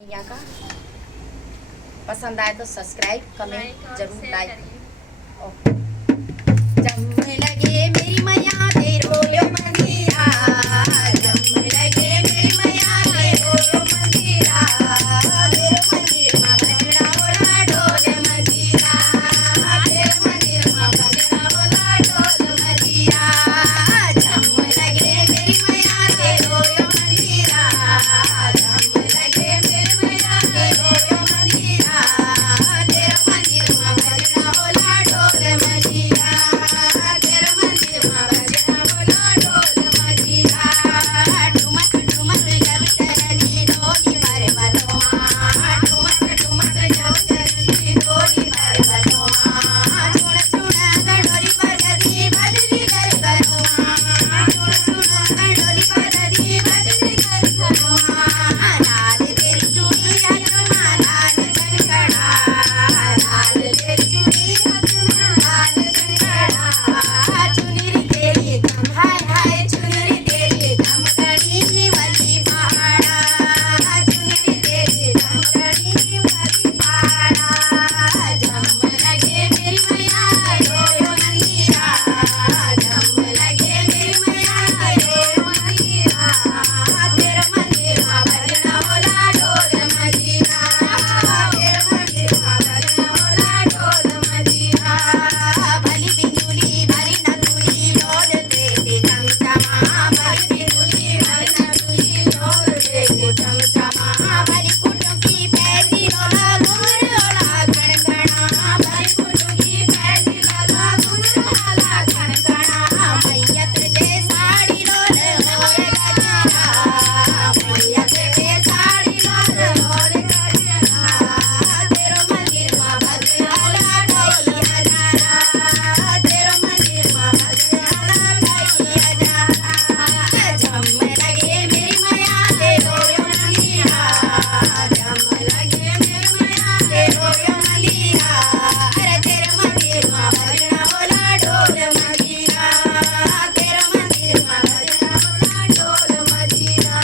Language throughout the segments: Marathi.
यहाँ का पसंद आए तो सब्सक्राइब कमेंट जरूर लाइक जम लगे मेरी मैया तेरो यो मंदिरा जम लगे मेरी मैया तेरो यो मंदिरा तेरो मंदिर में बजना बोला ढोल मजीरा तेरो मंदिर में बजना बोला ढोल मजीरा जम लगे मेरी मैया तेरो यो मंदिरा जम लगे मेरी मैया तेरो यो मंदिरा तेरो मंदिर में बजना बोला ढोल मजीरा तेरो मंदिर में बजना बोला ढोल मजीरा ठुमक ठुमक जब चलती डोली पर्वतों मां ठुमक ठुमक जब चलती डोली पर्वतों मां सुन सुन डोली बजती बजती कर करो मां सुन सुन डोली बजती बजती कर करो मां लाल तेरी चूड़ियां चुमा लाल चनकड़ा लाल तेरी चूड़ियां चुमा लाल चनकड़ा चुनरी तेरी कम हाय हाय चुनरी तेरी कम कड़ी वाली पहाड़ा चुनरी तेरी कम कड़ी वाली पहाड़ा जम लगे मेरी मैया रो यो मंदिरा जम लगे मेरी मैया रो यो मंदिरा तेरे मंदिर में बजना बोला ढोल मजीरा तेरे मंदिर में बजना बोला ढोल मजीरा भली बिंदुली भरी नथुली ढोल देते चमचमा भली बिंदुली भरी नथुली ढोल देते चमचमा भली कुटुकी पैसी लोला घुंघर ओला कणकणा भली कुटुकी पैसी लोला घुंघर ओला कणकणा मैयत दे साड़ी लोल होर गजरा मैयत दे साड़ी लोल होर गजरा तेरो मंदिर में बजना ढोल हजारा तेरो मंदिर में बजना ढोल हजारा जम लगे मेरी मैया तेरो यो मंदिरा जम लगे मेरी मैया तेरो यो मंदिरा अरे तेरे मंदिर में बजना बोला ढोल मजीरा तेरे मंदिर में बजना बोला ढोल मजीरा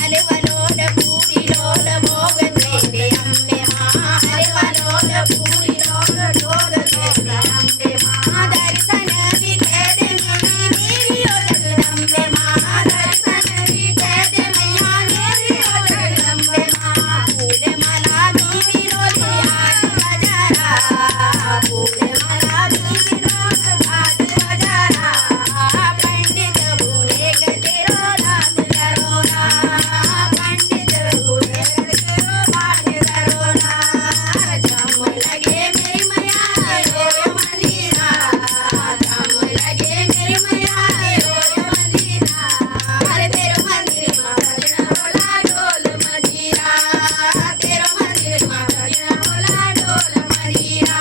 हलवा लोल पूरी लोल भोग देते अम्बे माँ हलवा लोल पूरी लोल भोग देते अम्बे माँ दर्शन भी दे दे मेरी ओ जगदम्बे माँ दर्शन भी दे दे मैया मेरी ओ जगदम्बे माँ फूल माला भी रोले आज बजारा फूल माला भी रोले आज बजारा पंडित भूले तेरो रात करोना पंडित भूले तेरो रात करोना जम लगे मेरी मैया तेरो यो मंदिरा जम लगे मेरी मैया तेरो यो मंदिरा अरे तेरो मंदिर में बजना बोला ढोल मजीरा तेरो मंदिर में बजना बोला ढोल मजीरा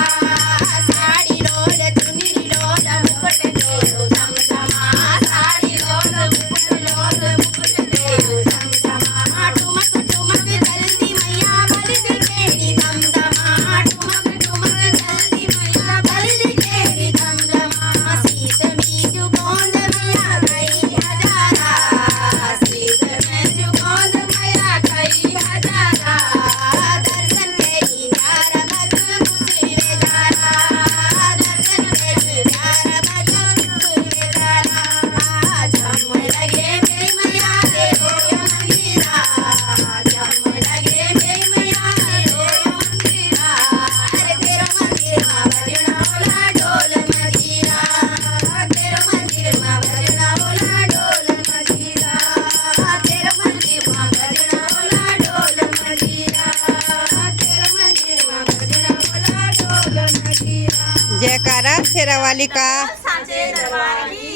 साड़ी रोल चुनरी रोल मुकुट तेरो चमचमा साड़ी रोल मुकुट तेरो चमचमा ठुमक ठुमक जल्दी मैया बलदी केरी दमदमा ठुमक ठुमक जल्दी मैया बलदी केरी दमदमा शीश में जुगोंद मैया कई हजारा शीश में जुगोंद मैया कई हजारा दर्शन केरी जार मत खुशरे जारा दर्शन केरी जार मत खुशरे जारा जम लगे मेरी मैया तेरो यो मंदिरा जम लगे मेरी मैया तेरो यो मंदिरा अरे तेरो मंदिर में बजना बोला ढोल मजीरा तेरो मंदिर में बजना बोला ढोल मजीरा तेरो मंदिर में बजना बोला ढोल मजीरा तेरो मंदिर में बजना बोला ढोल मजीरा जयकारा शेरावाली का सांचे दरबार की